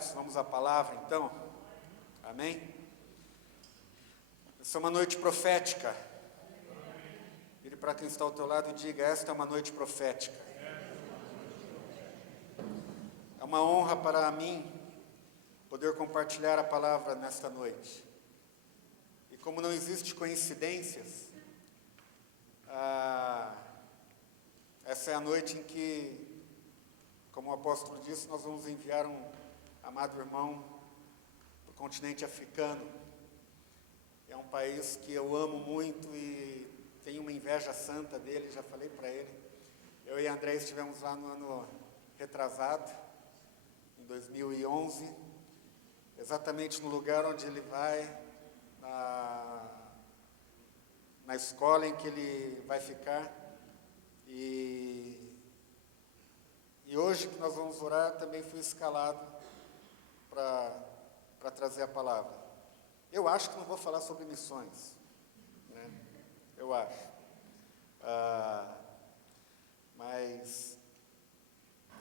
abertos, vamos à palavra então, amém? Essa é uma noite profética. Vire para quem está ao teu lado e diga: esta é uma noite profética. É uma honra para mim poder compartilhar a palavra nesta noite. E como não existe coincidências, essa é a noite em que, como o apóstolo disse, nós vamos enviar um amado irmão para o continente africano. É um país que eu amo muito e tenho uma inveja santa dele, já falei para ele. Eu e André estivemos lá no ano retrasado, em 2011, exatamente no lugar onde ele vai, na escola em que ele vai ficar. E hoje que nós vamos orar, também fui escalado para trazer a palavra. Eu acho que não vou falar sobre missões, né? Eu acho. Mas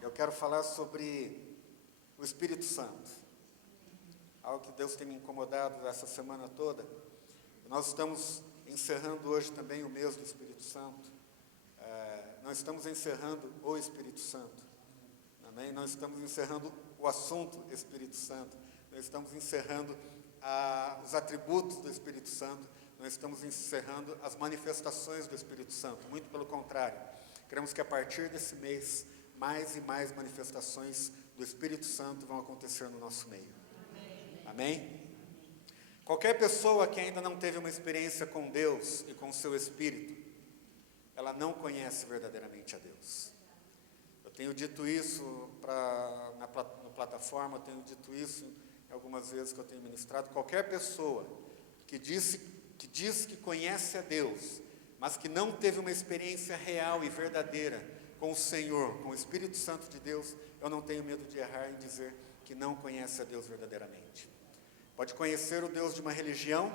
eu quero falar sobre o Espírito Santo. Algo que Deus tem me incomodado essa semana toda. Nós estamos encerrando hoje também o mês do Espírito Santo. Não estamos encerrando o Espírito Santo. Amém? Não estamos encerrando o assunto Espírito Santo. Nós estamos encerrando os atributos do Espírito Santo. Nós estamos encerrando as manifestações do Espírito Santo. Muito pelo contrário. Queremos que a partir desse mês, mais e mais manifestações do Espírito Santo vão acontecer no nosso meio. Amém? Qualquer pessoa que ainda não teve uma experiência com Deus e com o seu Espírito, ela não conhece verdadeiramente a Deus. Eu tenho dito isso na plataforma, eu tenho dito isso algumas vezes que eu tenho ministrado. Qualquer pessoa que diz que conhece a Deus, mas que não teve uma experiência real e verdadeira com o Senhor, com o Espírito Santo de Deus, eu não tenho medo de errar em dizer que não conhece a Deus verdadeiramente. Pode conhecer o Deus de uma religião,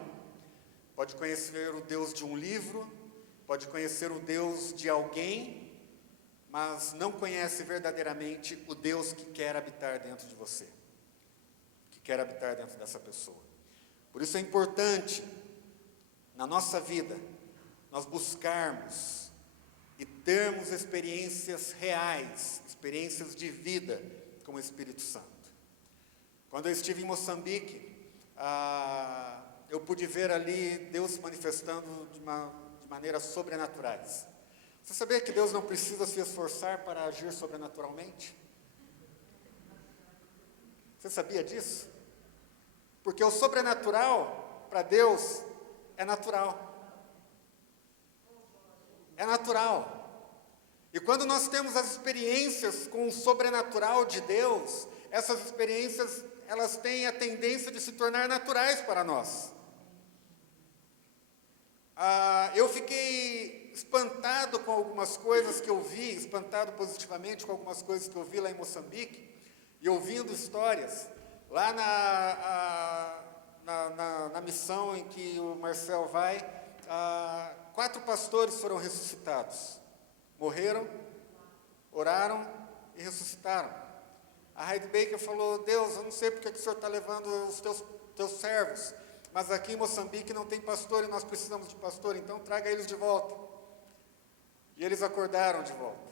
pode conhecer o Deus de um livro, pode conhecer o Deus de alguém, mas não conhece verdadeiramente o Deus que quer habitar dentro de você, que quer habitar dentro dessa pessoa. Por isso é importante, na nossa vida, nós buscarmos e termos experiências reais, experiências de vida com o Espírito Santo. Quando eu estive em Moçambique, eu pude ver ali Deus se manifestando de maneiras sobrenaturais. Você sabia que Deus não precisa se esforçar para agir sobrenaturalmente? Você sabia disso? Porque o sobrenatural, para Deus, é natural. É natural. E quando nós temos as experiências com o sobrenatural de Deus, essas experiências, elas têm a tendência de se tornar naturais para nós. Eu fiquei espantado com algumas coisas que eu vi, espantado positivamente com algumas coisas que eu vi lá em Moçambique, e ouvindo histórias. Lá na missão em que o Marcel vai, 4 pastores foram ressuscitados. Morreram, oraram e ressuscitaram. A Heidi Baker falou: Deus, eu não sei porque que o Senhor está levando os teus servos, mas aqui em Moçambique não tem pastor e nós precisamos de pastor, então traga eles de volta. E eles acordaram de volta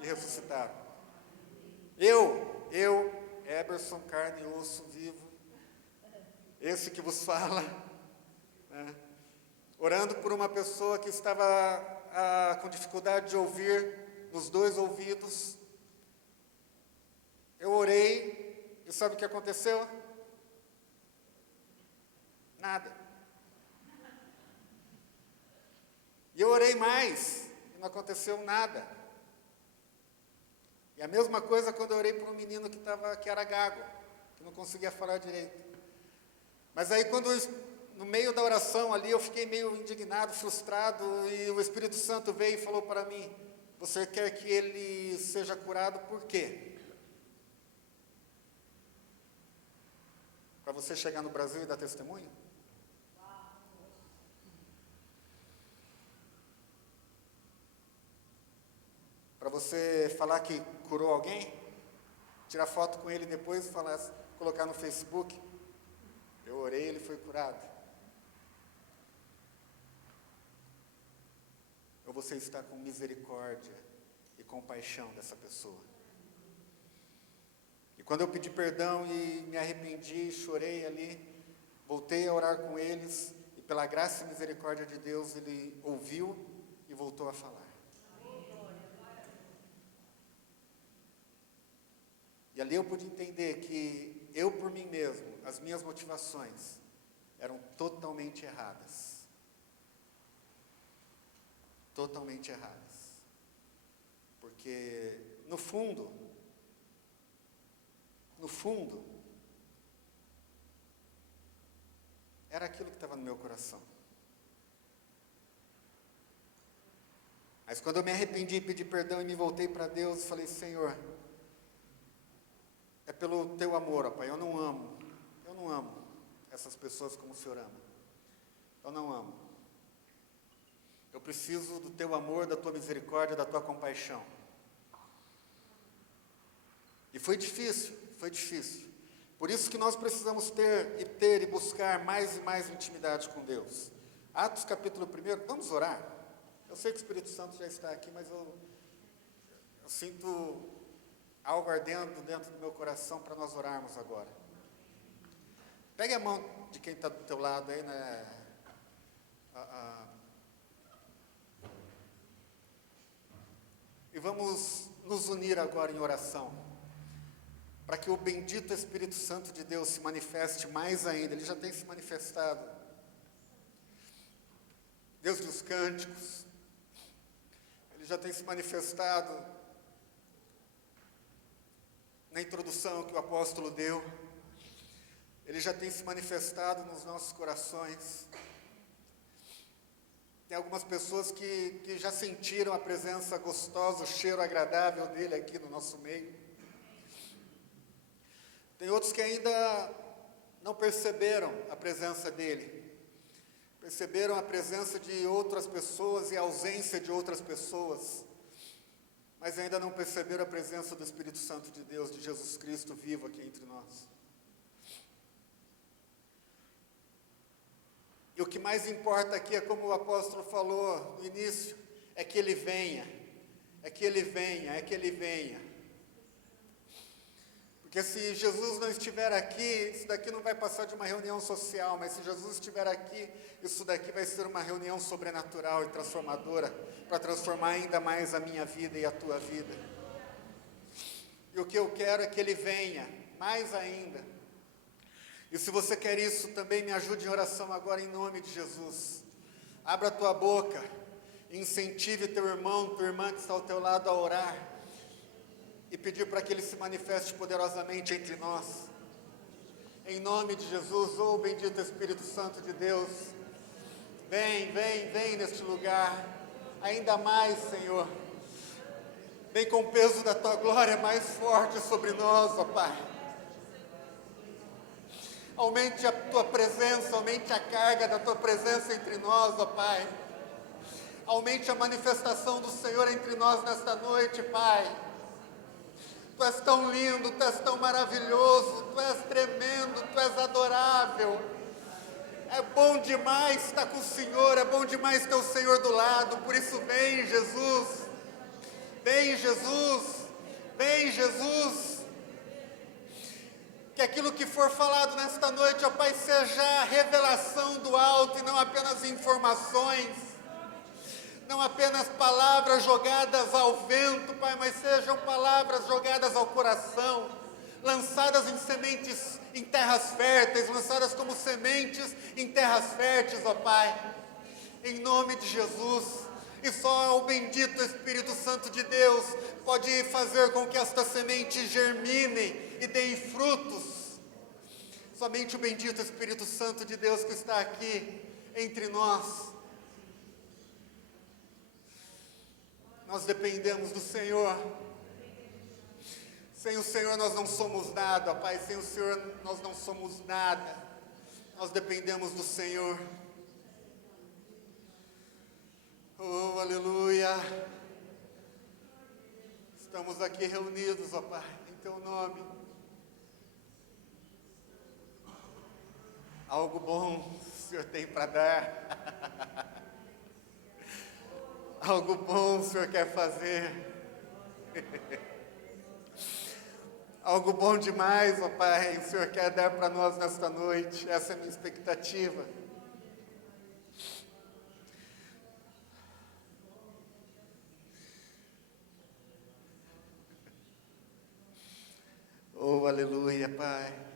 e ressuscitaram. Eu, Eberson, carne e osso vivo, esse que vos fala, né, orando por uma pessoa que estava com dificuldade de ouvir nos 2 ouvidos. Eu orei, e sabe o que aconteceu? Nada. E eu orei mais, e não aconteceu nada. E a mesma coisa quando eu orei por um menino que era gago, que não conseguia falar direito. Mas aí no meio da oração ali, eu fiquei meio indignado, frustrado, e o Espírito Santo veio e falou para mim: você quer que ele seja curado por quê? Para você chegar no Brasil e dar testemunho? Para você falar que curou alguém? Tirar foto com ele depois e falar: colocar no Facebook. Eu orei, ele foi curado. Ou você está com misericórdia e compaixão dessa pessoa? E quando eu pedi perdão e me arrependi, chorei ali, voltei a orar com eles, e pela graça e misericórdia de Deus, ele ouviu e voltou a falar. E ali eu pude entender que eu, por mim mesmo, as minhas motivações eram totalmente erradas. Totalmente erradas. Porque, no fundo, era aquilo que estava no meu coração. Mas quando eu me arrependi, pedi perdão e me voltei para Deus, falei: Senhor, é pelo teu amor, ó Pai, eu não amo essas pessoas como o Senhor ama. Eu não amo. Eu preciso do teu amor, da tua misericórdia, da tua compaixão. E foi difícil. Por isso que nós precisamos ter e buscar mais e mais intimidade com Deus. Atos capítulo 1, vamos orar? Eu sei que o Espírito Santo já está aqui, mas eu sinto algo ardendo dentro do meu coração para nós orarmos agora. Pegue a mão de quem está do teu lado aí, né? E vamos nos unir agora em oração, para que o bendito Espírito Santo de Deus se manifeste mais ainda. Ele já tem se manifestado. Deus dos cânticos, Ele já tem se manifestado na introdução que o apóstolo deu. Ele já tem se manifestado nos nossos corações. Tem algumas pessoas que já sentiram a presença gostosa, o cheiro agradável dele aqui no nosso meio. Tem outros que ainda não perceberam a presença dele. Perceberam a presença de outras pessoas e a ausência de outras pessoas. Mas ainda não perceberam a presença do Espírito Santo de Deus, de Jesus Cristo vivo aqui entre nós. E o que mais importa aqui é, como o apóstolo falou no início, é que ele venha, é que ele venha, é que ele venha. Porque se Jesus não estiver aqui, isso daqui não vai passar de uma reunião social, mas se Jesus estiver aqui, isso daqui vai ser uma reunião sobrenatural e transformadora, para transformar ainda mais a minha vida e a tua vida. E o que eu quero é que ele venha, mais ainda. E se você quer isso, também me ajude em oração agora, em nome de Jesus. Abra a tua boca, incentive teu irmão, tua irmã que está ao teu lado a orar, e pedir para que ele se manifeste poderosamente entre nós. Em nome de Jesus, oh bendito Espírito Santo de Deus, vem neste lugar, ainda mais, Senhor. Vem com o peso da tua glória mais forte sobre nós, ó Pai. Aumente a tua presença, aumente a carga da tua presença entre nós, ó Pai. Aumente a manifestação do Senhor entre nós nesta noite, Pai. Tu és tão lindo, Tu és tão maravilhoso, Tu és tremendo, Tu és adorável. É bom demais estar com o Senhor, é bom demais ter o Senhor do lado. Por isso vem, Jesus. Vem, Jesus. Vem, Jesus. Que aquilo que for falado nesta noite, ó Pai, seja a revelação do alto e não apenas informações, não apenas palavras jogadas ao vento, Pai, mas sejam palavras jogadas ao coração, lançadas em sementes, em terras férteis, lançadas como sementes em terras férteis, ó Pai, em nome de Jesus. E só o bendito Espírito Santo de Deus pode fazer com que estas sementes germinem e deem frutos. Somente o bendito Espírito Santo de Deus que está aqui entre nós. Nós dependemos do Senhor. Sem o Senhor nós não somos nada, Pai. Sem o Senhor nós não somos nada. Nós dependemos do Senhor. Oh, aleluia. Estamos aqui reunidos, ó Pai, em Teu nome. Algo bom o Senhor tem para dar. Algo bom o Senhor quer fazer. Algo bom demais, ó Pai, o Senhor quer dar para nós nesta noite. Essa é a minha expectativa. Oh, aleluia, Pai.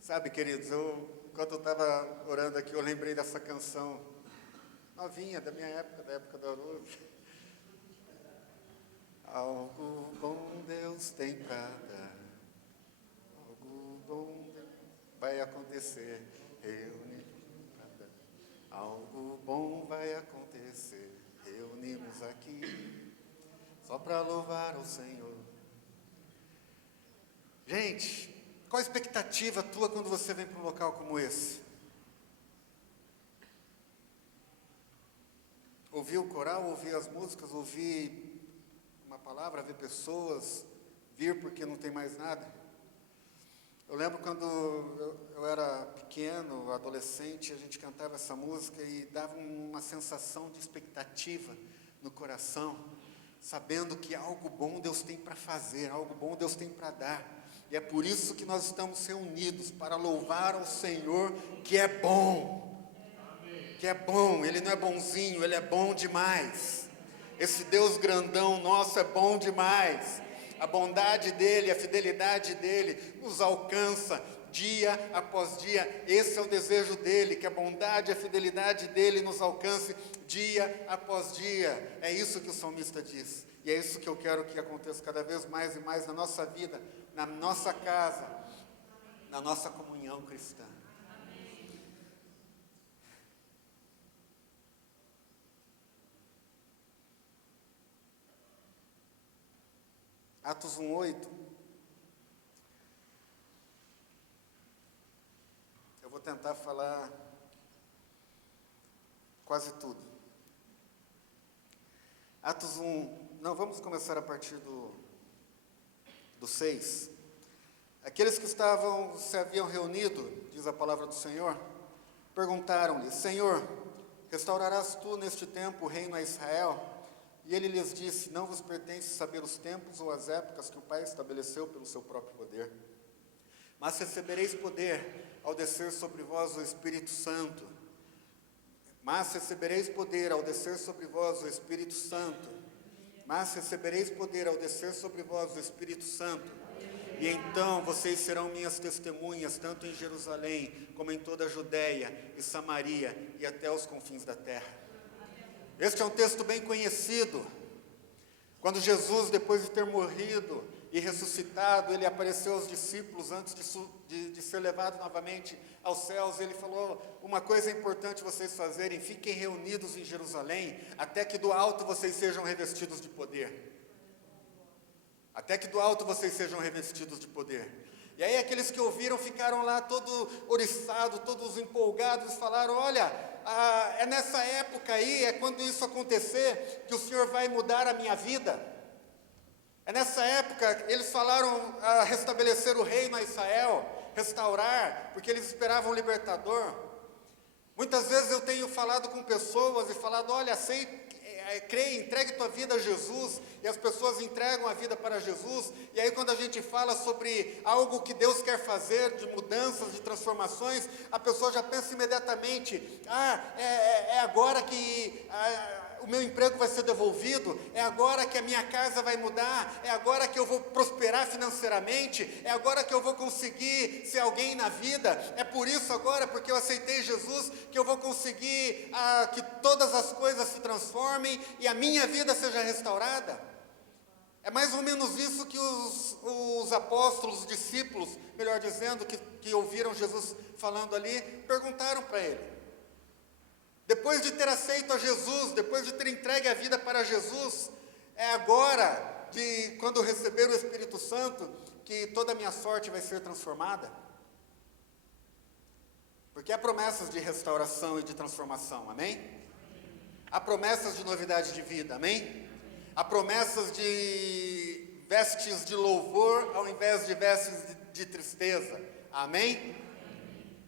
Sabe, queridos, quando eu estava orando aqui, eu lembrei dessa canção novinha, da minha época, da época da Aurora. Algo bom Deus tem para dar, algo bom vai acontecer, algo bom vai acontecer, reunimos aqui, só para louvar o Senhor. Gente, qual a expectativa tua quando você vem para um local como esse? Ouvir o coral, ouvir as músicas, ouvir uma palavra, ver pessoas, vir porque não tem mais nada. Eu lembro quando eu era pequeno, adolescente, a gente cantava essa música e dava uma sensação de expectativa no coração, sabendo que algo bom Deus tem para fazer, algo bom Deus tem para dar. E é por isso que nós estamos reunidos, para louvar ao Senhor, que é bom. Que é bom, Ele não é bonzinho, Ele é bom demais. Esse Deus grandão nosso é bom demais. A bondade dEle, a fidelidade dEle nos alcança dia após dia. Esse é o desejo dEle, que a bondade e a fidelidade dEle nos alcance dia após dia. É isso que o salmista diz. E é isso que eu quero que aconteça cada vez mais e mais na nossa vida, na nossa casa, na nossa comunhão cristã. Atos 1:8. Eu vou tentar falar quase tudo. Atos 1, não, vamos começar a partir do 6. Aqueles que se haviam reunido, diz a palavra do Senhor, perguntaram-lhe: Senhor, restaurarás tu neste tempo o reino a Israel? E ele lhes disse: não vos pertence saber os tempos ou as épocas que o Pai estabeleceu pelo seu próprio poder. Mas recebereis poder ao descer sobre vós o Espírito Santo. Mas recebereis poder ao descer sobre vós o Espírito Santo. Mas recebereis poder ao descer sobre vós o Espírito Santo. E então vocês serão minhas testemunhas, tanto em Jerusalém, como em toda a Judéia e Samaria e até os confins da terra. Este é um texto bem conhecido. Quando Jesus, depois de ter morrido e ressuscitado, ele apareceu aos discípulos antes de ser levado novamente aos céus. Ele falou: uma coisa importante vocês fazerem, fiquem reunidos em Jerusalém, até que do alto vocês sejam revestidos de poder. Até que do alto vocês sejam revestidos de poder. E aí aqueles que ouviram ficaram lá todos oriçados, todos empolgados, falaram: olha, é nessa época aí, é quando isso acontecer, que o Senhor vai mudar a minha vida. É nessa época, eles falaram a restabelecer o reino a Israel, restaurar, porque eles esperavam um libertador. Muitas vezes eu tenho falado com pessoas e falado: olha, creia, entregue tua vida a Jesus, e as pessoas entregam a vida para Jesus, e aí quando a gente fala sobre algo que Deus quer fazer, de mudanças, de transformações, a pessoa já pensa imediatamente: é agora que o meu emprego vai ser devolvido, é agora que a minha casa vai mudar, é agora que eu vou prosperar financeiramente, é agora que eu vou conseguir ser alguém na vida, é por isso agora, porque eu aceitei Jesus, que eu vou conseguir que todas as coisas se transformem e a minha vida seja restaurada. É mais ou menos isso que os apóstolos, os discípulos, melhor dizendo, que ouviram Jesus falando ali, perguntaram para ele. Depois de ter aceito a Jesus, depois de ter entregue a vida para Jesus, é agora, quando receber o Espírito Santo, que toda a minha sorte vai ser transformada? Porque há promessas de restauração e de transformação, amém? Há promessas de novidade de vida, amém? Há promessas de vestes de louvor ao invés de vestes de tristeza. Amém?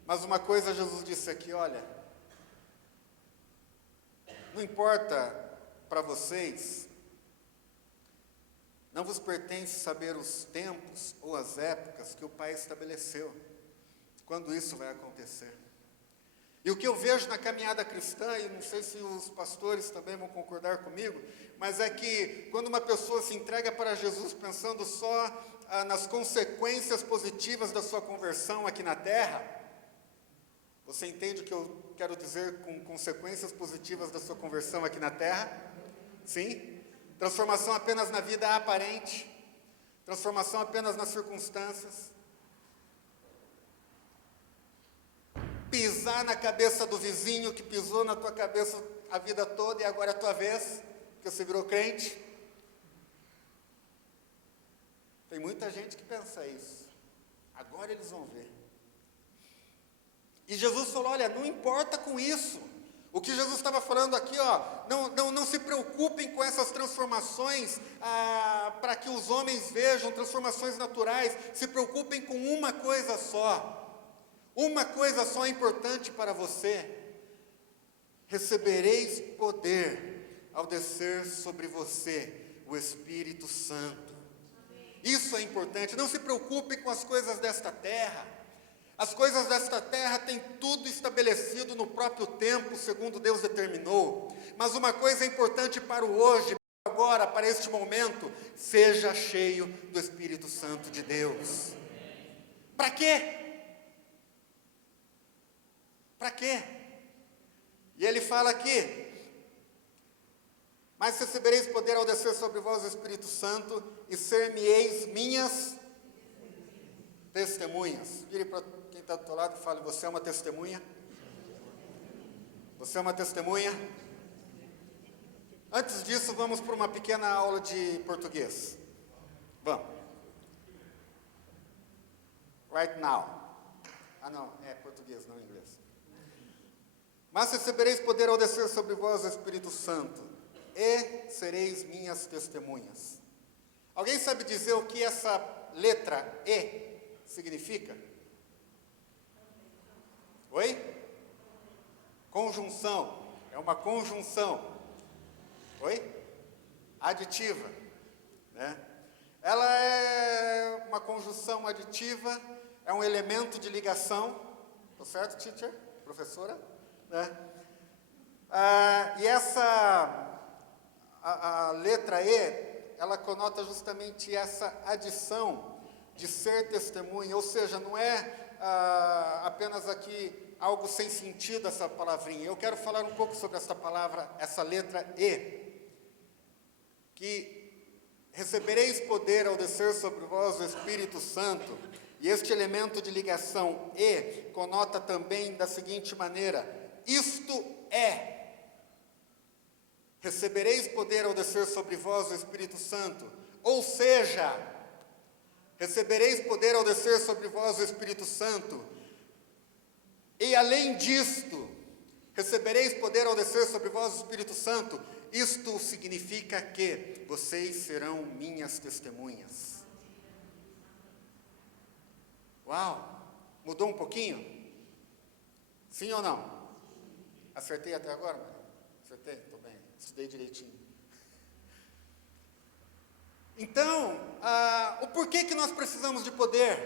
Mas uma coisa Jesus disse aqui, olha, não importa para vocês, não vos pertence saber os tempos ou as épocas que o Pai estabeleceu, quando isso vai acontecer. E o que eu vejo na caminhada cristã, e não sei se os pastores também vão concordar comigo, mas é que quando uma pessoa se entrega para Jesus pensando só nas consequências positivas da sua conversão aqui na terra, você entende o que eu quero dizer com consequências positivas da sua conversão aqui na terra? Sim? Transformação apenas na vida aparente, transformação apenas nas circunstâncias, pisar na cabeça do vizinho que pisou na tua cabeça a vida toda e agora é a tua vez, que você virou crente. Tem muita gente que pensa isso. Agora eles vão ver. E Jesus falou, olha, não importa com isso. O que Jesus estava falando aqui, não se preocupem com essas transformações para que os homens vejam, transformações naturais. Se preocupem com uma coisa só. Uma coisa só é importante para você. Recebereis poder ao descer sobre você o Espírito Santo. Isso é importante. Não se preocupe com as coisas desta terra. As coisas desta terra têm tudo estabelecido no próprio tempo, segundo Deus determinou. Mas uma coisa é importante para o hoje, agora, para este momento: seja cheio do Espírito Santo de Deus. Para quê? Para quê? E ele fala aqui: mas recebereis poder ao descer sobre vós o Espírito Santo, e ser-me-eis minhas testemunhas. Vire para quem está do teu lado e fale: você é uma testemunha? Você é uma testemunha? Antes disso, vamos para uma pequena aula de português. Vamos. Right now. Não, é português, não inglês. Mas recebereis poder ao descer sobre vós o Espírito Santo, e sereis minhas testemunhas. Alguém sabe dizer o que essa letra E significa? Oi? Conjunção. É uma conjunção. Oi? Aditiva. Né? Ela é uma conjunção aditiva, é um elemento de ligação. Tá certo, teacher? Professora? Né? E essa, a letra E, ela conota justamente essa adição de ser testemunha, ou seja, não é apenas aqui algo sem sentido essa palavrinha. Eu quero falar um pouco sobre essa palavra, essa letra E, que recebereis poder ao descer sobre vós o Espírito Santo, e este elemento de ligação E conota também da seguinte maneira: isto é. Recebereis poder ao descer sobre vós o Espírito Santo, ou seja, recebereis poder ao descer sobre vós o Espírito Santo, e além disto, recebereis poder ao descer sobre vós o Espírito Santo. Isto significa que vocês serão minhas testemunhas. Uau! Mudou um pouquinho? Sim ou não? Acertei até agora? Acertei? Estou bem. Estudei direitinho. Então, o porquê que nós precisamos de poder?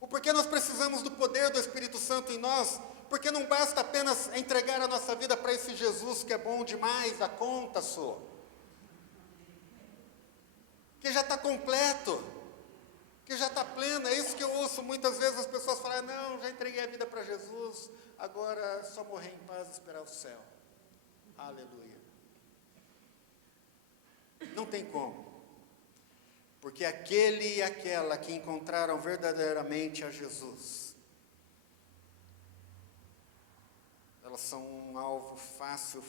O porquê nós precisamos do poder do Espírito Santo em nós? Porque não basta apenas entregar a nossa vida para esse Jesus que é bom demais, da conta só. Que já está completo. Que já está pleno. É isso que eu ouço muitas vezes as pessoas falarem: não, já entreguei a vida para Jesus, agora é só morrer em paz e esperar o céu. Aleluia. Não tem como. Porque aquele e aquela que encontraram verdadeiramente a Jesus, elas são um alvo fácil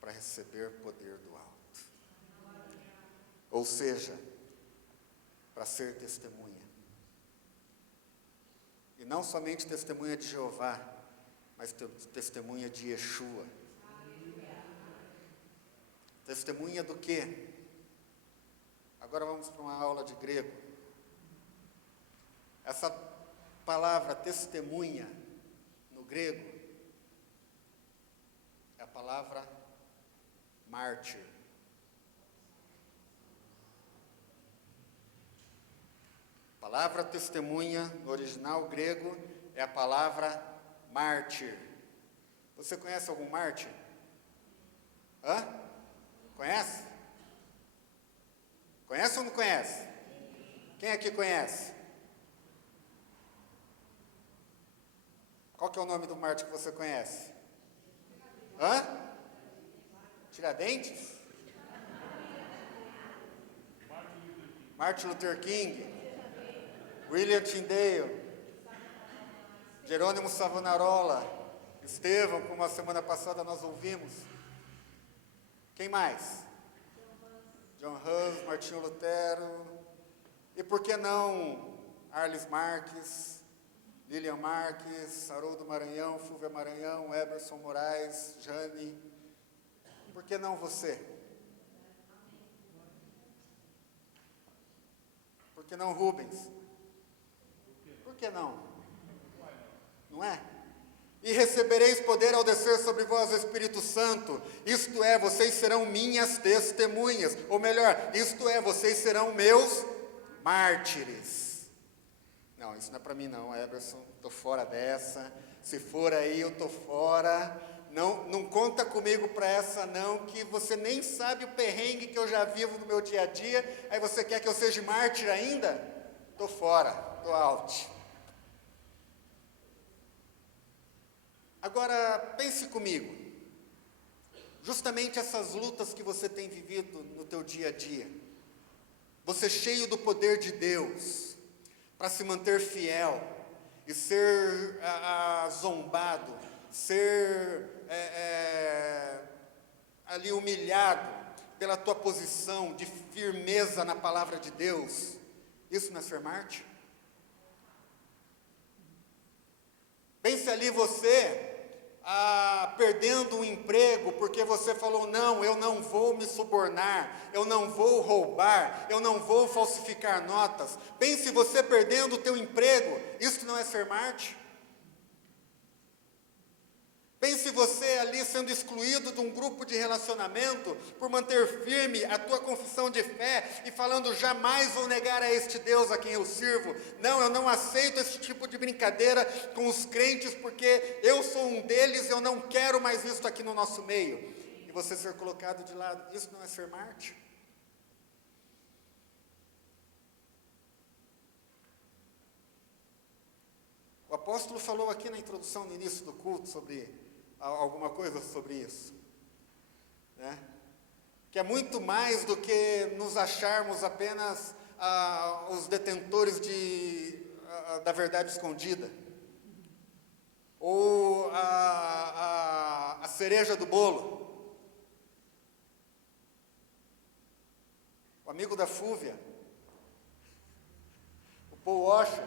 para receber poder do alto. Ou seja, para ser testemunha. E não somente testemunha de Jeová, mas testemunha de Yeshua. Testemunha do quê? Agora vamos para uma aula de grego. Essa palavra testemunha, no grego, é a palavra mártir. A palavra testemunha, no original grego, é a palavra mártir. Você conhece algum mártir? Hã? Conhece? Conhece ou não conhece? Quem aqui conhece? Qual que é o nome do mártir que você conhece? Hã? Tiradentes? Martin Luther King, William Tyndale, Jerônimo Savonarola, Estevão, como a semana passada nós ouvimos. Quem mais? John Hus, Martinho Lutero, e por que não Arles Marques, Lilian Marques, Haroldo Maranhão, Fúvia Maranhão, Eberson Moraes, Jane, por que não você? Por que não Rubens? Por que não? Não é? E recebereis poder ao descer sobre vós o Espírito Santo, isto é, vocês serão minhas testemunhas, ou melhor, isto é, vocês serão meus mártires. Não, isso não é para mim não, Eberson, estou fora dessa, se for aí eu estou fora, não conta comigo para essa não, que você nem sabe o perrengue que eu já vivo no meu dia a dia, aí você quer que eu seja mártir ainda? Estou fora, estou out. Agora, pense comigo, justamente essas lutas que você tem vivido no teu dia a dia, você cheio do poder de Deus, para se manter fiel e ser zombado, ser ali humilhado pela tua posição de firmeza na palavra de Deus, isso não é ser mártir? Pense ali você perdendo um emprego porque você falou, não, eu não vou me subornar, eu não vou roubar, eu não vou falsificar notas. Pense você perdendo o teu emprego, isso não é ser mártir? Pense você ali sendo excluído de um grupo de relacionamento por manter firme a tua confissão de fé e falando, jamais vou negar a este Deus a quem eu sirvo. Não, eu não aceito esse tipo de brincadeira com os crentes porque eu sou um deles, eu não quero mais isso aqui no nosso meio. E você ser colocado de lado, isso não é ser mártir? O apóstolo falou aqui na introdução, no início do culto, sobre alguma coisa sobre isso, né? Que é muito mais do que nos acharmos apenas os detentores da verdade escondida, ou a cereja do bolo. O amigo da Fúvia, o Paul Washer,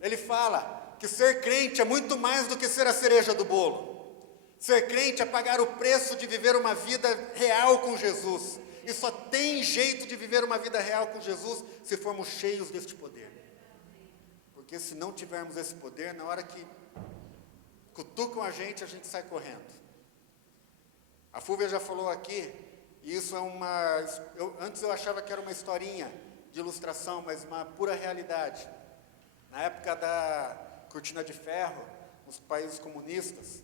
ele fala que ser crente é muito mais do que ser a cereja do bolo. Ser crente é pagar o preço de viver uma vida real com Jesus. E só tem jeito de viver uma vida real com Jesus se formos cheios deste poder. Porque se não tivermos esse poder, na hora que cutucam a gente sai correndo. A Fúvia já falou aqui, e isso é antes eu achava que era uma historinha de ilustração, mas uma pura realidade. Na época da Cortina de Ferro, nos países comunistas,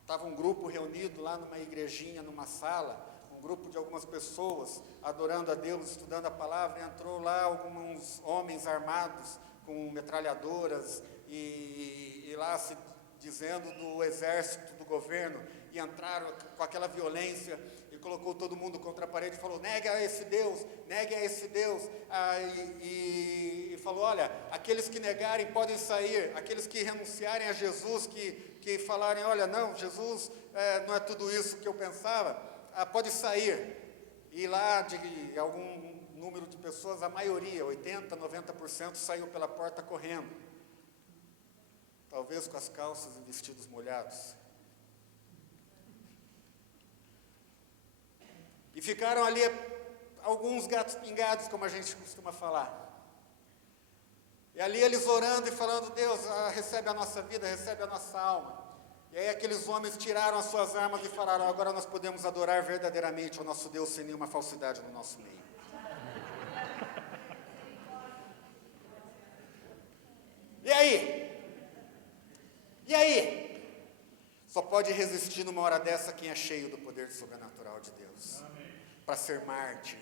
estava um grupo reunido lá numa igrejinha, numa sala, um grupo de algumas pessoas adorando a Deus, estudando a palavra, e entrou lá alguns homens armados com metralhadoras e lá se dizendo do exército, do governo, e entraram com aquela violência e colocou todo mundo contra a parede e falou, negue a esse Deus, negue a esse Deus, e falou, olha, aqueles que negarem podem sair, aqueles que renunciarem a Jesus, que falarem, olha, não, Jesus não é tudo isso que eu pensava, pode sair. E lá de algum número de pessoas, a maioria, 80%, 90% saiu pela porta correndo, talvez com as calças e vestidos molhados. E ficaram ali alguns gatos pingados, como a gente costuma falar. E ali eles orando e falando, Deus, recebe a nossa vida, recebe a nossa alma. E aí aqueles homens tiraram as suas armas e falaram, agora nós podemos adorar verdadeiramente o nosso Deus sem nenhuma falsidade no nosso meio. E aí? E aí? Só pode resistir numa hora dessa quem é cheio do poder sobrenatural de Deus. Para ser mártir,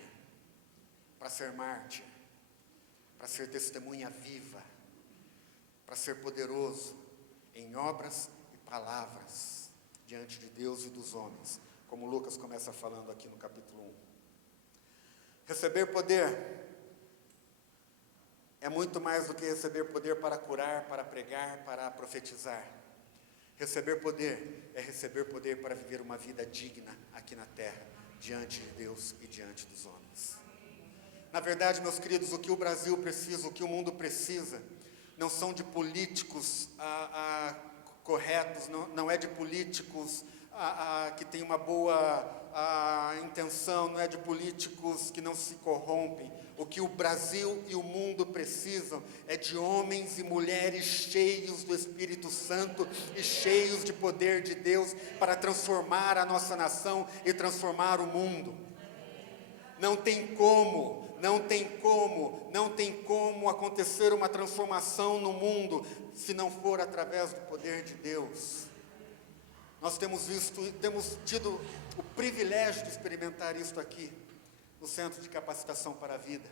para ser mártir, para ser testemunha viva, para ser poderoso em obras e palavras diante de Deus e dos homens, como Lucas começa falando aqui no capítulo 1. Receber poder é muito mais do que receber poder para curar, para pregar, para profetizar. Receber poder é receber poder para viver uma vida digna aqui na terra, diante de Deus e diante dos homens. Na verdade, meus queridos, o que o Brasil precisa, o que o mundo precisa, não são de políticos corretos, não é de políticos que têm uma boa intenção, não é de políticos que não se corrompem. O que o Brasil e o mundo precisam é de homens e mulheres cheios do Espírito Santo e cheios de poder de Deus para transformar a nossa nação e transformar o mundo. Não tem como acontecer uma transformação no mundo se não for através do poder de Deus. Nós temos tido o privilégio de experimentar isso aqui, no Centro de Capacitação para a Vida.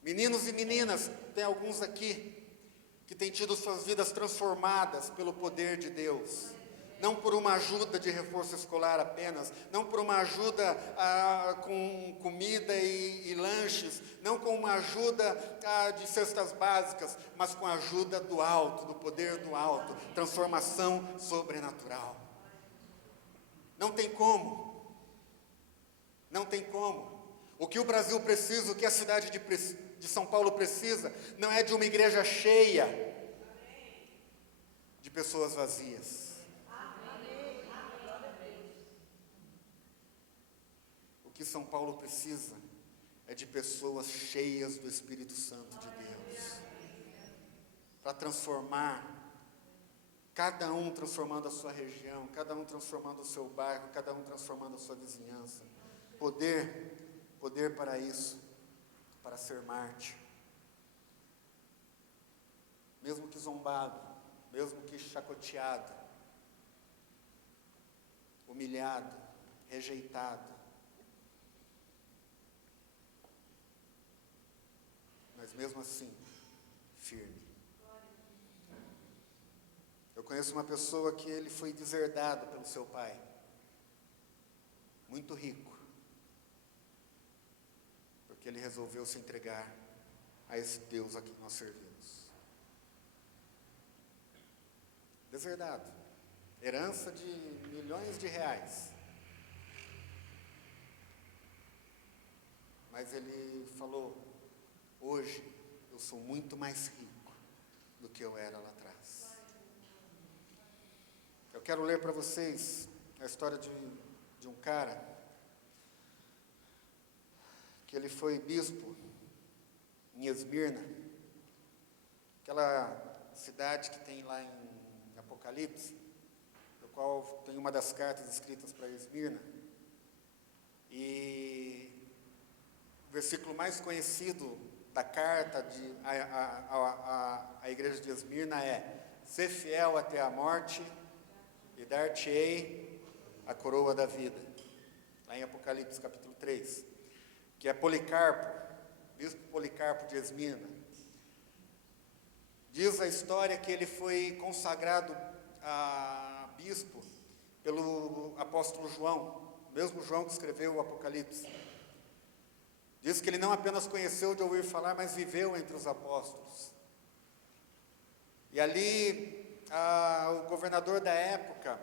Meninos e meninas, tem alguns aqui que têm tido suas vidas transformadas pelo poder de Deus. Não por uma ajuda de reforço escolar apenas, não por uma ajuda com comida e lanches, não com uma ajuda de cestas básicas, mas com a ajuda do alto, do poder do alto, transformação sobrenatural. Não tem como. Não tem como. O que o Brasil precisa, o que a cidade de São Paulo precisa, não é de uma igreja cheia de pessoas vazias. O que São Paulo precisa é de pessoas cheias do Espírito Santo de Deus, para transformar, cada um transformando a sua região, cada um transformando o seu bairro, cada um transformando a sua vizinhança. Poder para isso, para ser mártir. Mesmo que zombado, mesmo que chacoteado, humilhado, rejeitado, mas mesmo assim, firme. Eu conheço uma pessoa que ele foi deserdado pelo seu pai, muito rico, porque ele resolveu se entregar a esse Deus a quem nós servimos. Deserdado, herança de milhões de reais, mas ele falou, hoje eu sou muito mais rico do que eu era lá atrás. Eu quero ler para vocês a história de um cara que ele foi bispo em Esmirna, aquela cidade que tem lá em Apocalipse, do qual tem uma das cartas escritas para Esmirna. E o versículo mais conhecido da carta à igreja de Esmirna é: ser fiel até a morte e dar-te-ei a coroa da vida. Lá em Apocalipse capítulo 3, que é Policarpo, bispo Policarpo de Esmirna. Diz a história que ele foi consagrado a bispo pelo apóstolo João, o mesmo João que escreveu o Apocalipse. Diz que ele não apenas conheceu de ouvir falar, mas viveu entre os apóstolos. E ali, o governador da época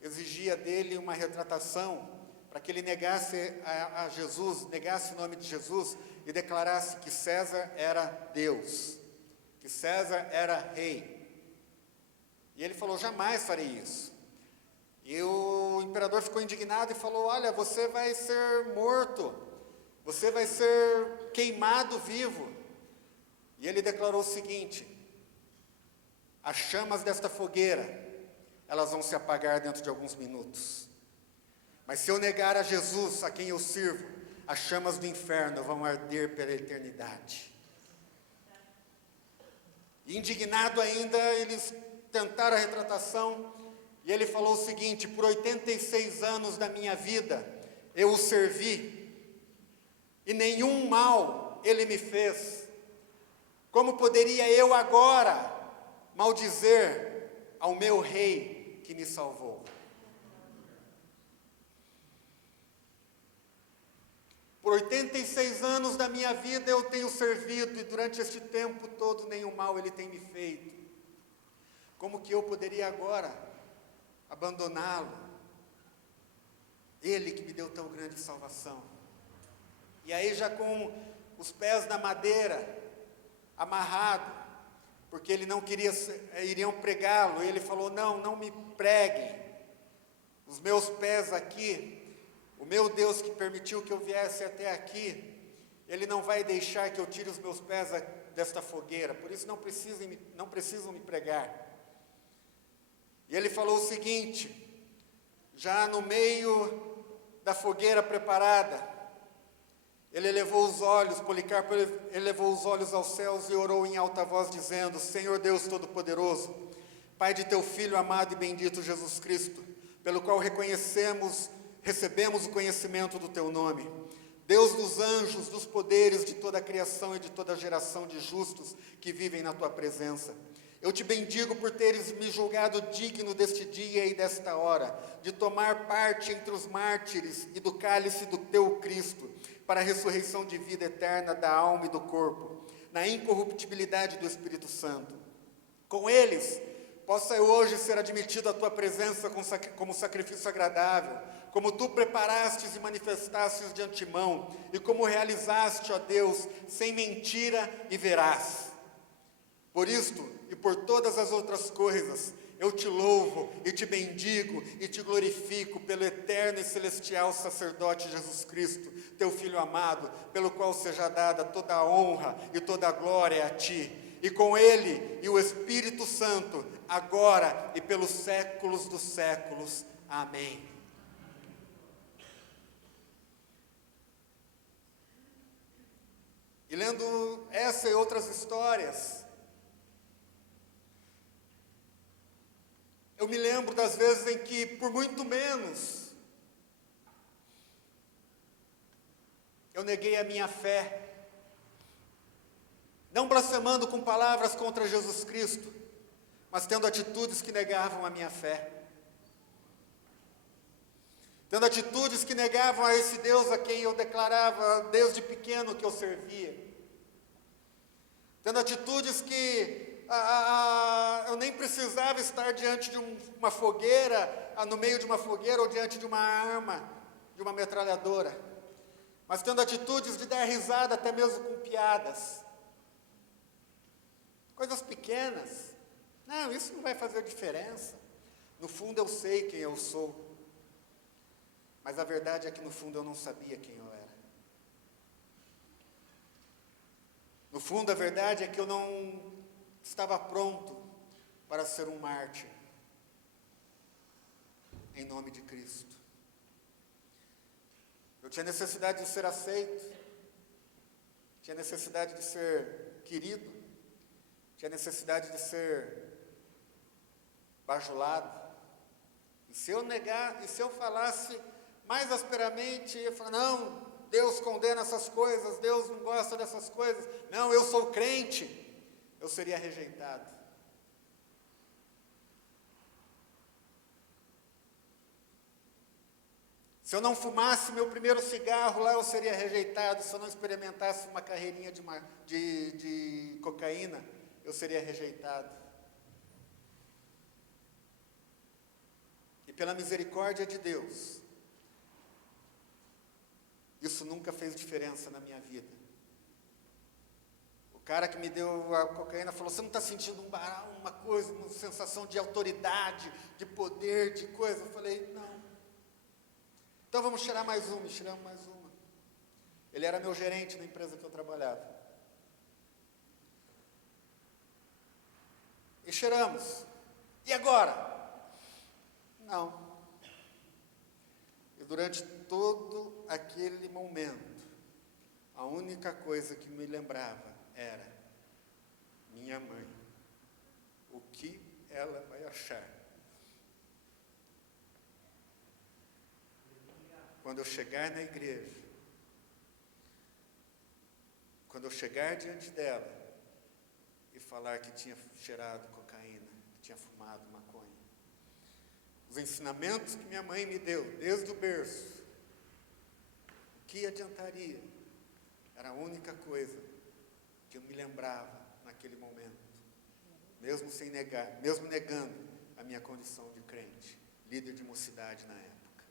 exigia dele uma retratação para que ele negasse a Jesus, negasse o nome de Jesus e declarasse que César era Deus, que César era rei. E ele falou, jamais farei isso. E o imperador ficou indignado e falou, olha, você vai ser morto, você vai ser queimado vivo. E ele declarou o seguinte: as chamas desta fogueira, elas vão se apagar dentro de alguns minutos. Mas se eu negar a Jesus, a quem eu sirvo, as chamas do inferno vão arder pela eternidade. Indignado ainda, eles tentaram a retratação, e ele falou o seguinte: por 86 anos da minha vida, eu o servi, e nenhum mal ele me fez. Como poderia eu agora maldizer ao meu rei que me salvou? Por 86 anos da minha vida eu tenho servido, e durante este tempo todo nenhum mal ele tem me feito. Como que eu poderia agora abandoná-lo? Ele que me deu tão grande salvação. E aí, já com os pés na madeira, amarrado, porque ele não queria, iriam pregá-lo, ele falou: não me preguem, os meus pés aqui, o meu Deus que permitiu que eu viesse até aqui, Ele não vai deixar que eu tire os meus pés desta fogueira, por isso não precisam me pregar. E ele falou o seguinte, já no meio da fogueira preparada, ele elevou os olhos, Policarpo elevou os olhos aos céus e orou em alta voz, dizendo: Senhor Deus Todo-Poderoso, Pai de teu Filho amado e bendito Jesus Cristo, pelo qual recebemos o conhecimento do teu nome. Deus dos anjos, dos poderes de toda a criação e de toda a geração de justos que vivem na tua presença. Eu te bendigo por teres me julgado digno deste dia e desta hora, de tomar parte entre os mártires e do cálice do teu Cristo, para a ressurreição de vida eterna da alma e do corpo, na incorruptibilidade do Espírito Santo. Com eles, possa eu hoje ser admitido à tua presença como sacrifício agradável, como tu preparastes e manifestastes de antemão, e como realizaste, ó Deus, sem mentira e veraz. Por isto e por todas as outras coisas, eu te louvo e te bendigo e te glorifico pelo eterno e celestial sacerdote Jesus Cristo, teu Filho amado, pelo qual seja dada toda a honra e toda a glória a ti, e com ele e o Espírito Santo, agora e pelos séculos dos séculos. Amém. E lendo essa e outras histórias, eu me lembro das vezes em que, por muito menos, eu neguei a minha fé, não blasfemando com palavras contra Jesus Cristo, mas tendo atitudes que negavam a minha fé, tendo atitudes que negavam a esse Deus a quem eu declarava desde pequeno que eu servia, tendo atitudes que eu nem precisava estar diante de uma fogueira, no meio de uma fogueira ou diante de uma arma, de uma metralhadora, mas tendo atitudes de dar risada até mesmo com piadas, coisas pequenas. Não, isso não vai fazer diferença. No fundo eu sei quem eu sou, mas a verdade é que no fundo eu não sabia quem eu era. No fundo a verdade é que eu não estava pronto para ser um mártir em nome de Cristo. Eu tinha necessidade de ser aceito, tinha necessidade de ser querido, tinha necessidade de ser bajulado. E se eu falasse mais asperamente, eu falava: não, Deus condena essas coisas, Deus não gosta dessas coisas, não, eu sou crente, eu seria rejeitado. Se eu não fumasse meu primeiro cigarro lá, eu seria rejeitado. Se eu não experimentasse uma carreirinha de cocaína, eu seria rejeitado. E pela misericórdia de Deus, isso nunca fez diferença na minha vida. O cara que me deu a cocaína falou: você não está sentindo uma coisa, uma sensação de autoridade, de poder, de coisa? Eu falei: não. Então vamos tirar mais uma, e tiramos mais uma. Ele era meu gerente na empresa que eu trabalhava. E cheiramos. E agora? Não. E durante todo aquele momento, a única coisa que me lembrava era minha mãe. O que ela vai achar? Quando eu chegar na igreja, quando eu chegar diante dela e falar que tinha cheirado cocaína, que tinha fumado maconha. Os ensinamentos que minha mãe me deu desde o berço, o que adiantaria? Era a única coisa que eu me lembrava naquele momento, mesmo sem negar, mesmo negando a minha condição de crente, líder de mocidade na época.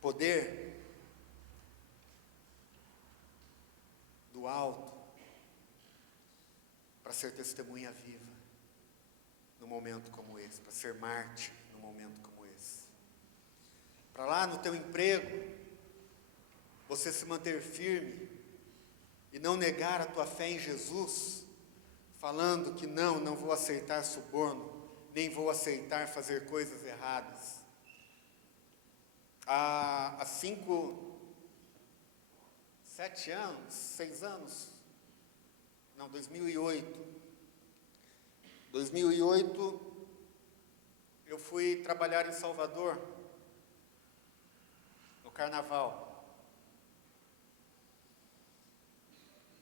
Poder do alto para ser testemunha viva num momento como esse, para ser mártir num momento como esse. Para lá no teu emprego, você se manter firme e não negar a tua fé em Jesus, falando que não vou aceitar suborno, nem vou aceitar fazer coisas erradas. Há 2008, eu fui trabalhar em Salvador, no Carnaval.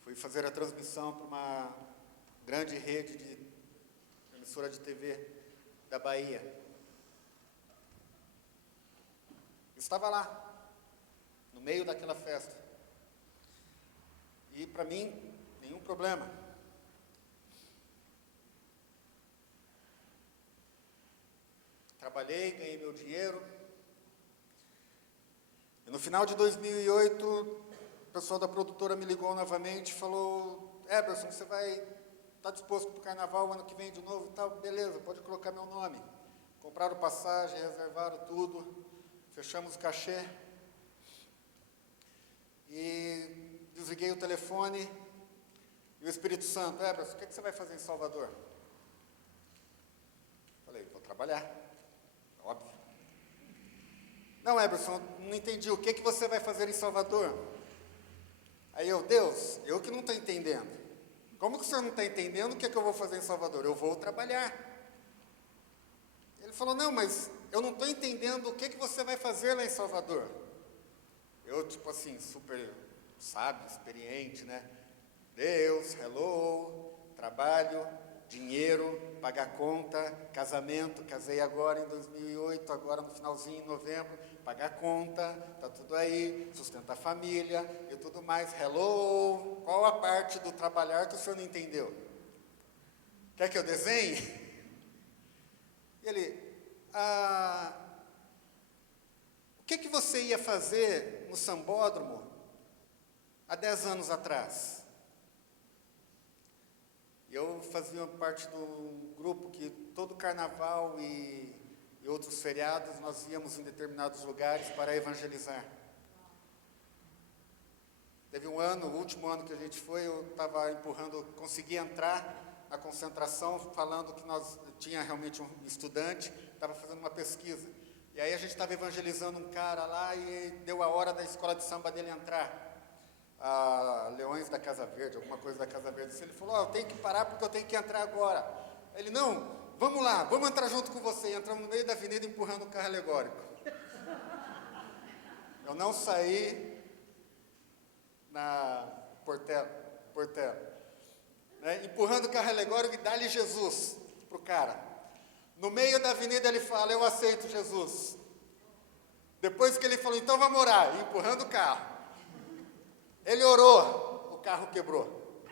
Fui fazer a transmissão para uma grande rede de emissora de TV da Bahia. Estava lá, no meio daquela festa. E para mim, nenhum problema. Trabalhei, ganhei meu dinheiro. E no final de 2008, o pessoal da produtora me ligou novamente e falou: Eberson, você vai estar disposto para o carnaval o ano que vem de novo e tal? Beleza, pode colocar meu nome. Compraram passagem, reservaram tudo, fechamos o cachê. E desliguei o telefone e o Espírito Santo: Eberson, o que você vai fazer em Salvador? Falei: vou trabalhar. Óbvio. Não, Eberson, não entendi. O que você vai fazer em Salvador? Aí Deus, eu que não estou entendendo. Como que o senhor não está entendendo o que eu vou fazer em Salvador? Eu vou trabalhar. Ele falou: não, mas eu não estou entendendo o que você vai fazer lá em Salvador. Eu, tipo assim, super sábio, experiente, né? Deus, hello, trabalho, dinheiro, pagar conta, casamento, casei agora em 2008, agora no finalzinho, em novembro, pagar conta, tá tudo aí, sustentar a família e tudo mais. Hello, qual a parte do trabalhar que o senhor não entendeu? Quer que eu desenhe? E ele, o que você ia fazer no Sambódromo há 10 anos atrás? Eu fazia parte do grupo que todo carnaval e outros feriados nós íamos em determinados lugares para evangelizar. Teve um ano, o último ano que a gente foi, eu estava empurrando, consegui entrar na concentração, falando que nós tinha realmente um estudante, estava fazendo uma pesquisa. E aí a gente estava evangelizando um cara lá e deu a hora da escola de samba dele entrar. A Leões da Casa Verde, alguma coisa da Casa Verde. Ele falou: eu tenho que parar porque eu tenho que entrar agora. Ele: não, vamos lá, vamos entrar junto com você. E entramos no meio da avenida empurrando o carro alegórico. Eu não saí na Portela, né, empurrando o carro alegórico e dá-lhe Jesus para o cara. No meio da avenida ele fala: eu aceito Jesus. Depois que ele falou: então vamos orar, e empurrando o carro. Ele orou, o carro quebrou.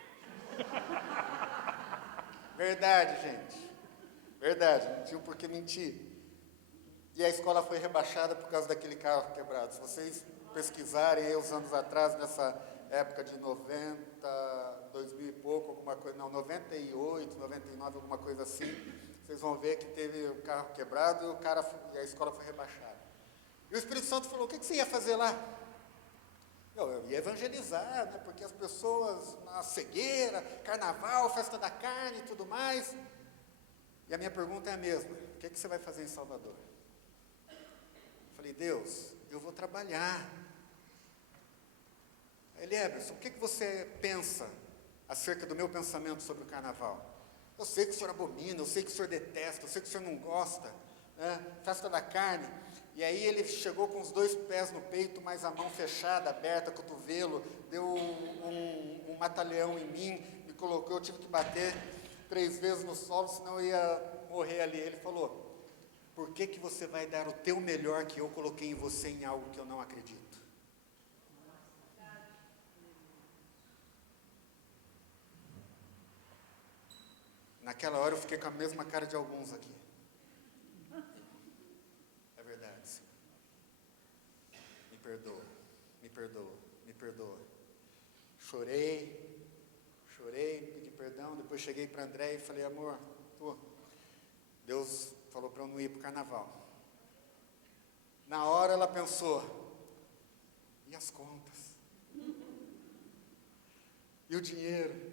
Verdade, gente. Verdade, não tinha por que mentir. E a escola foi rebaixada por causa daquele carro quebrado. Se vocês pesquisarem aí uns anos atrás, nessa época de 90, 2000 e pouco, alguma coisa, não, 98, 99, alguma coisa assim, vocês vão ver que teve o carro quebrado e a escola foi rebaixada. E o Espírito Santo falou, o que você ia fazer lá? Eu ia evangelizar, né, porque as pessoas, na cegueira, carnaval, festa da carne e tudo mais. E a minha pergunta é a mesma, o que você vai fazer em Salvador? Eu falei, Deus, eu vou trabalhar. Ele, Eberson, o que você pensa acerca do meu pensamento sobre o carnaval? Eu sei que o senhor abomina, eu sei que o senhor detesta, eu sei que o senhor não gosta, né? Festa da carne. E aí ele chegou com os 2 pés no peito, mas a mão fechada, aberta, cotovelo, deu um mata-leão em mim, me colocou, eu tive que bater 3 vezes no solo, senão eu ia morrer ali. Ele falou, por que você vai dar o teu melhor que eu coloquei em você em algo que eu não acredito? Naquela hora eu fiquei com a mesma cara de alguns aqui. É verdade, Senhor. Me perdoa, me perdoa, me perdoa. Chorei, pedi perdão, depois cheguei para André e falei, amor, Deus falou para eu não ir para o carnaval. Na hora ela pensou, e as contas? E o dinheiro?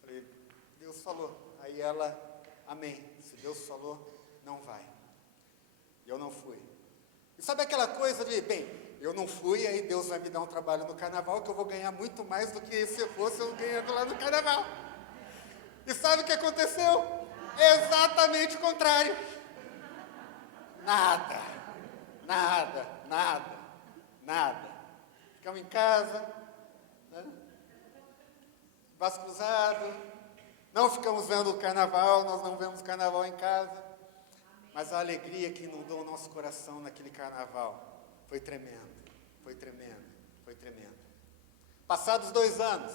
Falei, Deus falou. Aí ela, amém, se Deus falou, não vai. E eu não fui. E sabe aquela coisa de, bem, eu não fui, aí Deus vai me dar um trabalho no carnaval que eu vou ganhar muito mais do que se fosse eu ganhando lá no carnaval. E sabe o que aconteceu? Exatamente o contrário. Nada. Ficamos em casa, né? Braço cruzado. Não ficamos vendo o carnaval, nós não vemos carnaval em casa. Mas a alegria que inundou o nosso coração naquele carnaval foi tremendo. Passados 2 anos,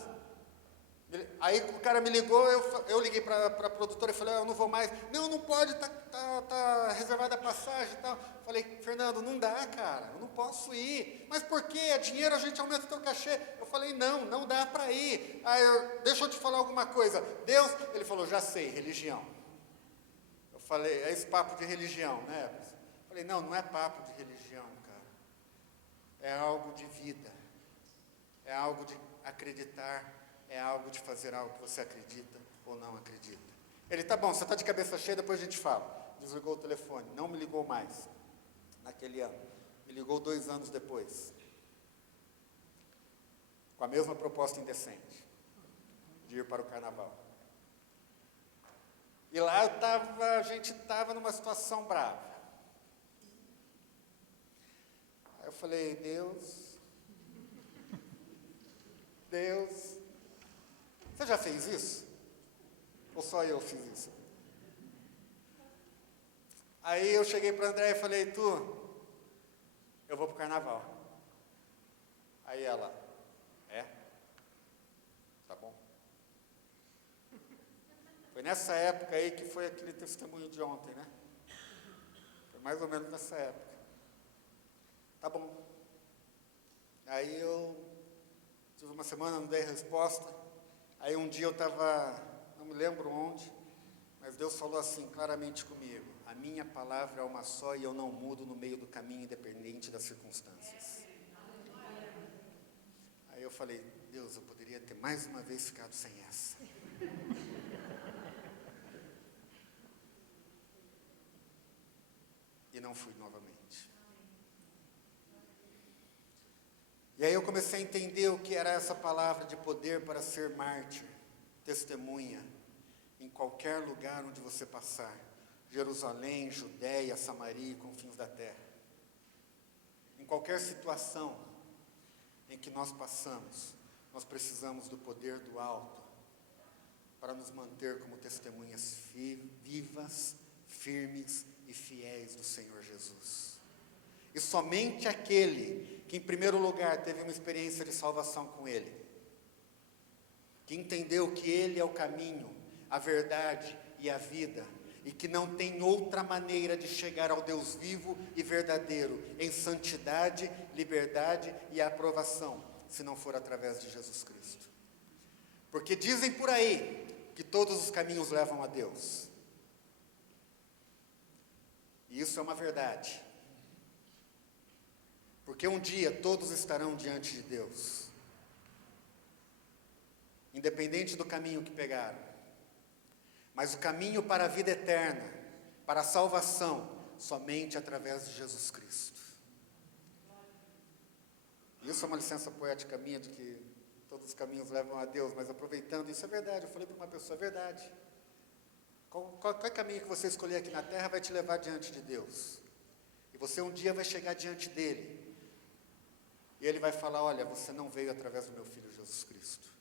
aí o cara me ligou, eu liguei para a produtora e falei, eu não vou mais. Não pode, tá reservada a passagem e tal. Falei, Fernando, não dá, cara, eu não posso ir. Mas por quê? É dinheiro, a gente aumenta o teu cachê. Eu falei, não dá para ir. Aí deixa eu te falar alguma coisa. Deus, ele falou, já sei, religião. Eu falei, é esse papo de religião, né? Eu falei, não é papo de religião, cara. É algo de vida. É algo de acreditar. É algo de fazer algo que você acredita ou não acredita. Ele, tá bom, você está de cabeça cheia, depois a gente fala. Desligou o telefone, não me ligou mais naquele ano. Me ligou 2 anos depois. Com a mesma proposta indecente de ir para o carnaval. E lá a gente estava numa situação brava. Aí eu falei, Deus, você já fez isso? Ou só eu fiz isso? Aí eu cheguei para André e falei, eu vou para o carnaval. Aí ela, tá bom. Foi nessa época aí que foi aquele testemunho de ontem, né? Foi mais ou menos nessa época. Tá bom. Aí eu tive uma semana, não dei resposta. Aí um dia eu estava, não me lembro onde, mas Deus falou assim claramente comigo, a minha palavra é uma só e eu não mudo no meio do caminho, independente das circunstâncias. Aí eu falei, Deus, eu poderia ter mais uma vez ficado sem essa. E não fui novamente. E aí eu comecei a entender o que era essa palavra de poder para ser mártir, testemunha, em qualquer lugar onde você passar. Jerusalém, Judéia, Samaria e confins da terra. Em qualquer situação em que nós passamos, nós precisamos do poder do alto para nos manter como testemunhas vivas, firmes e fiéis do Senhor Jesus. E somente aquele que, em primeiro lugar, teve uma experiência de salvação com Ele, que entendeu que Ele é o caminho, a verdade e a vida, e que não tem outra maneira de chegar ao Deus vivo e verdadeiro, em santidade, liberdade e aprovação, se não for através de Jesus Cristo. Porque dizem por aí que todos os caminhos levam a Deus. E isso é uma verdade. Porque um dia todos estarão diante de Deus, independente do caminho que pegaram. Mas o caminho para a vida eterna, para a salvação, somente através de Jesus Cristo. Isso é uma licença poética minha de que todos os caminhos levam a Deus, mas aproveitando, isso é verdade. Eu falei para uma pessoa, é verdade. Qualquer caminho que você escolher aqui na terra vai te levar diante de Deus. E você um dia vai chegar diante dele. E ele vai falar, olha, você não veio através do meu Filho Jesus Cristo.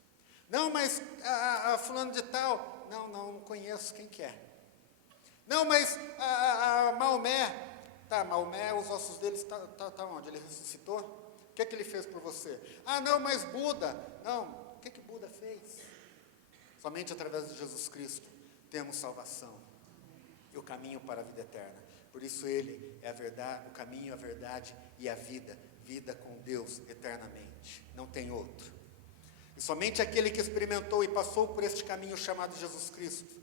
Não, mas a fulano de tal, não conheço, quem que é? Não, mas a Maomé, tá, Maomé, os ossos dele tá onde? Ele ressuscitou? O que ele fez por você? Ah, não, mas Buda, não, o que Buda fez? Somente através de Jesus Cristo temos salvação e o caminho para a vida eterna. Por isso ele é a verdade, o caminho, a verdade e a vida com Deus eternamente, não tem outro. E somente aquele que experimentou e passou por este caminho chamado Jesus Cristo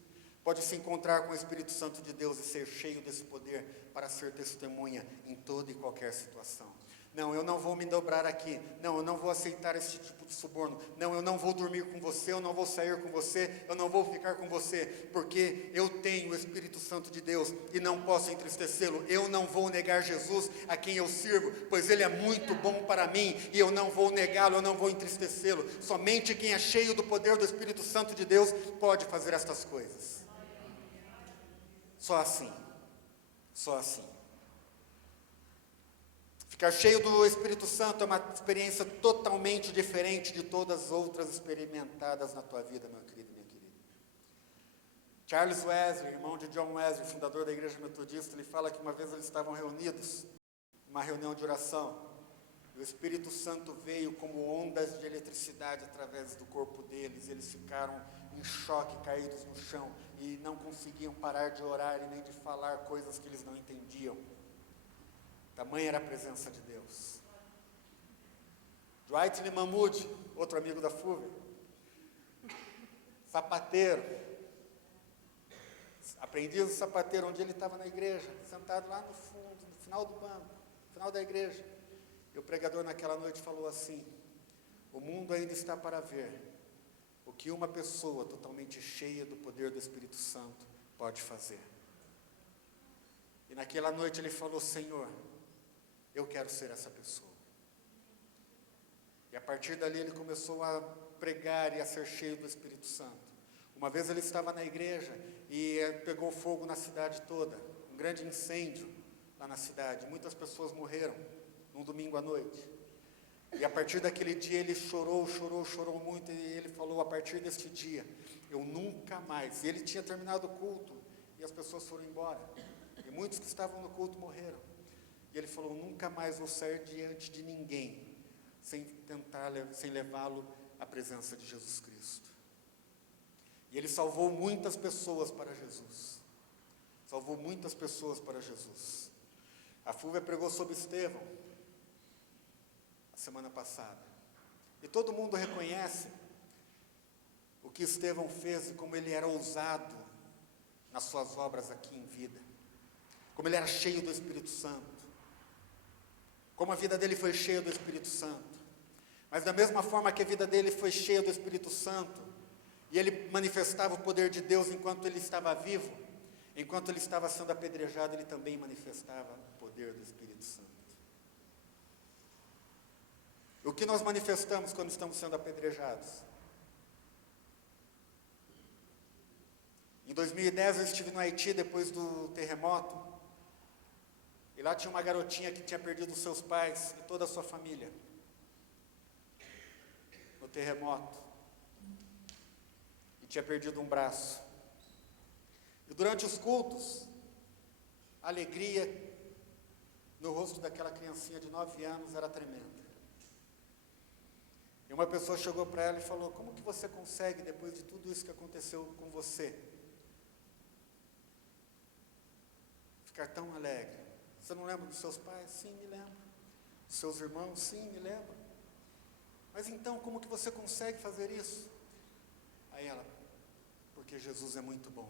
pode se encontrar com o Espírito Santo de Deus e ser cheio desse poder para ser testemunha em toda e qualquer situação. Não, eu não vou me dobrar aqui. Não, eu não vou aceitar esse tipo de suborno. Não, eu não vou dormir com você, eu não vou sair com você, eu não vou ficar com você, porque eu tenho o Espírito Santo de Deus e não posso entristecê-lo. Eu não vou negar Jesus a quem eu sirvo, pois ele é muito bom para mim e eu não vou negá-lo, eu não vou entristecê-lo. Somente quem é cheio do poder do Espírito Santo de Deus pode fazer estas coisas. Só assim. Só assim. Ficar cheio do Espírito Santo é uma experiência totalmente diferente de todas as outras experimentadas na tua vida, meu querido e minha querida. Charles Wesley, irmão de John Wesley, fundador da Igreja Metodista, ele fala que uma vez eles estavam reunidos, numa reunião de oração, e o Espírito Santo veio como ondas de eletricidade através do corpo deles, e eles ficaram em choque, caídos no chão, e não conseguiam parar de orar e nem de falar coisas que eles não entendiam. Tamanha era a presença de Deus. Dwight Lyman Moody, outro amigo da Fúvia, sapateiro, aprendiz de sapateiro, onde ele estava na igreja, sentado lá no fundo, no final do banco, no final da igreja. E o pregador naquela noite falou assim: o mundo ainda está para ver o que uma pessoa totalmente cheia do poder do Espírito Santo pode fazer. E naquela noite ele falou: Senhor, eu quero ser essa pessoa. E a partir dali ele começou a pregar e a ser cheio do Espírito Santo. Uma vez ele estava na igreja e pegou fogo na cidade toda, um grande incêndio lá na cidade. Muitas pessoas morreram num domingo à noite. E a partir daquele dia ele chorou muito, e ele falou: a partir deste dia, eu nunca mais. E ele tinha terminado o culto e as pessoas foram embora. E muitos que estavam no culto morreram. E ele falou: nunca mais vou sair diante de ninguém sem levá-lo à presença de Jesus Cristo. E ele salvou muitas pessoas para Jesus. Salvou muitas pessoas para Jesus. A Fúvia pregou sobre Estevão a semana passada. E todo mundo reconhece o que Estevão fez e como ele era ousado nas suas obras aqui em vida. Como ele era cheio do Espírito Santo. Como a vida dele foi cheia do Espírito Santo. Mas da mesma forma que a vida dele foi cheia do Espírito Santo, e ele manifestava o poder de Deus enquanto ele estava vivo, enquanto ele estava sendo apedrejado, ele também manifestava o poder do Espírito Santo. O que nós manifestamos quando estamos sendo apedrejados? Em 2010 eu estive no Haiti depois do terremoto, e lá tinha uma garotinha que tinha perdido seus pais e toda a sua família no terremoto, e tinha perdido um braço. E durante os cultos, a alegria no rosto daquela criancinha de 9 anos era tremenda. E uma pessoa chegou para ela e falou: como que você consegue, depois de tudo isso que aconteceu com você, ficar tão alegre? Você não lembra dos seus pais? Sim, me lembro. Dos seus irmãos? Sim, me lembro. Mas então, como que você consegue fazer isso? Aí ela: porque Jesus é muito bom.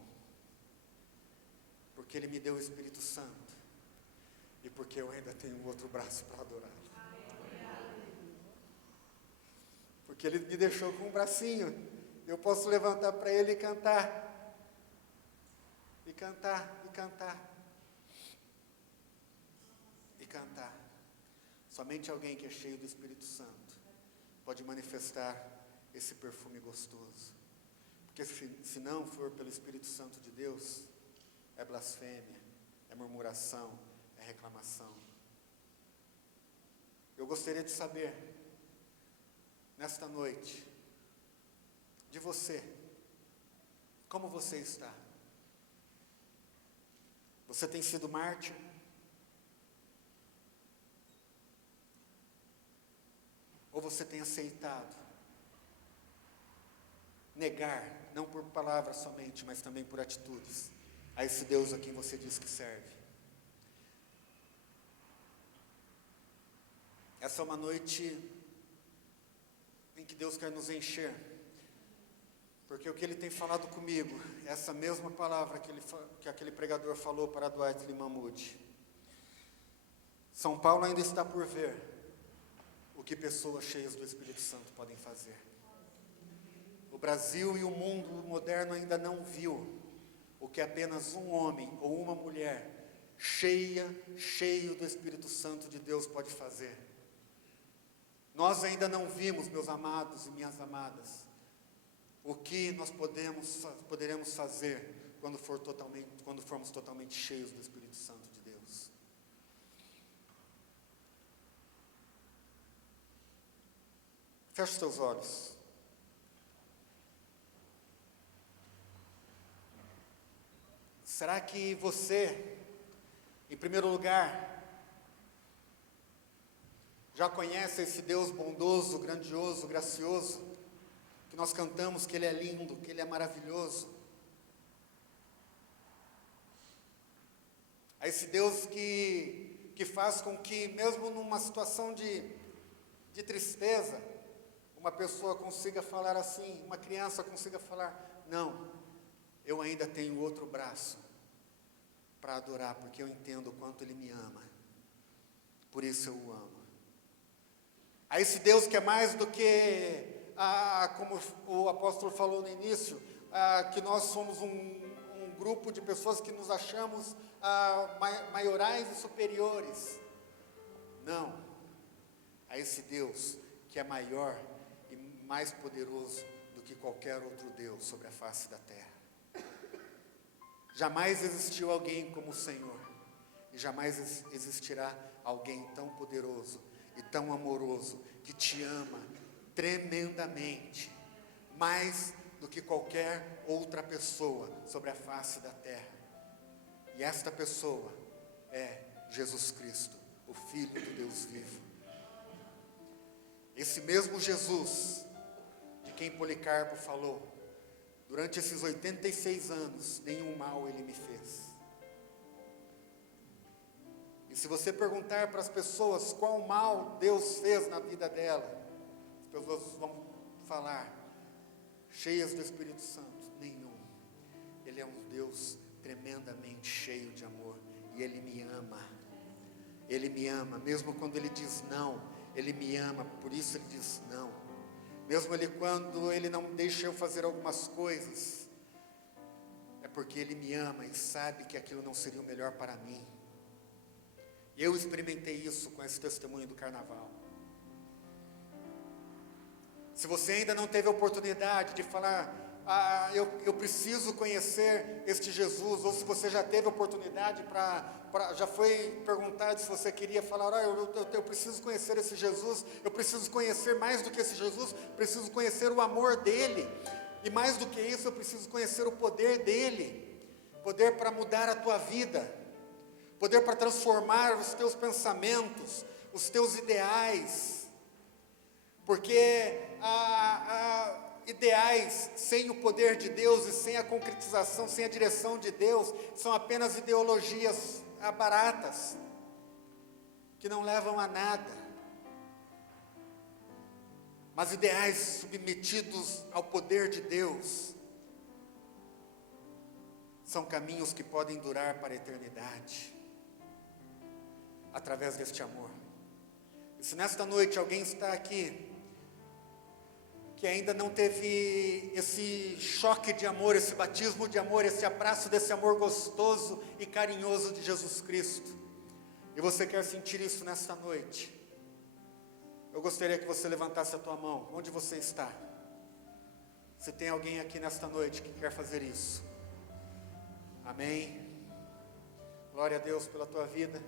Porque Ele me deu o Espírito Santo. E porque eu ainda tenho um outro braço para adorá-lo. porque Ele me deixou com um bracinho, eu posso levantar para Ele e cantar, e cantar, e cantar, e cantar. Somente alguém que é cheio do Espírito Santo pode manifestar esse perfume gostoso, porque se não for pelo Espírito Santo de Deus, é blasfêmia, é murmuração, é reclamação. Eu gostaria de saber, nesta noite, de você, como você está? Você tem sido mártir? Ou você tem aceitado negar, não por palavras somente, mas também por atitudes, a esse Deus a quem você diz que serve? Essa é uma noite em que Deus quer nos encher, porque o que Ele tem falado comigo, é essa mesma palavra que aquele pregador falou para Dwight Lyman Moody. São Paulo ainda está por ver o que pessoas cheias do Espírito Santo podem fazer. O Brasil e o mundo moderno ainda não viu o que apenas um homem ou uma mulher cheio do Espírito Santo de Deus pode fazer. Nós ainda não vimos, meus amados e minhas amadas, o que nós poderemos fazer quando formos totalmente cheios do Espírito Santo de Deus. Feche os teus olhos. Será que você, em primeiro lugar, já conhece esse Deus bondoso, grandioso, gracioso, que nós cantamos que Ele é lindo, que Ele é maravilhoso? A esse Deus que faz com que, mesmo numa situação de tristeza, uma pessoa consiga falar assim, uma criança consiga falar: não, eu ainda tenho outro braço para adorar, porque eu entendo o quanto Ele me ama, por isso eu o amo. A esse Deus que é mais do que, como o apóstolo falou no início, que nós somos um grupo de pessoas que nos achamos maiorais e superiores. Não, a esse Deus que é maior e mais poderoso do que qualquer outro Deus sobre a face da terra. Jamais existiu alguém como o Senhor, e jamais existirá alguém tão poderoso e tão amoroso, que te ama tremendamente, mais do que qualquer outra pessoa sobre a face da terra. E esta pessoa é Jesus Cristo, o Filho do Deus vivo. Esse mesmo Jesus, de quem Policarpo falou: durante esses 86 anos, nenhum mal Ele me fez. E se você perguntar para as pessoas qual mal Deus fez na vida dela, as pessoas vão falar, cheias do Espírito Santo: nenhum. Ele é um Deus tremendamente cheio de amor, e Ele me ama. Ele me ama, mesmo quando Ele diz não, Ele me ama, por isso Ele diz não. Mesmo quando Ele não deixa eu fazer algumas coisas, é porque Ele me ama e sabe que aquilo não seria o melhor para mim. Eu experimentei isso com esse testemunho do carnaval. Se você ainda não teve a oportunidade de falar: eu preciso conhecer este Jesus, ou se você já teve a oportunidade já foi perguntado se você queria falar: eu preciso conhecer esse Jesus, eu preciso conhecer mais do que esse Jesus, preciso conhecer o amor dele, e mais do que isso, eu preciso conhecer o poder dele, poder para mudar a tua vida, poder para transformar os teus pensamentos, os teus ideais, porque ideais sem o poder de Deus e sem a concretização, sem a direção de Deus, são apenas ideologias baratas, que não levam a nada. Mas ideais submetidos ao poder de Deus são caminhos que podem durar para a eternidade, através deste amor. E se nesta noite alguém está aqui que ainda não teve esse choque de amor, esse batismo de amor, esse abraço desse amor gostoso e carinhoso de Jesus Cristo, e você quer sentir isso nesta noite, eu gostaria que você levantasse a tua mão, onde você está. Se tem alguém aqui nesta noite que quer fazer isso, amém, glória a Deus pela tua vida.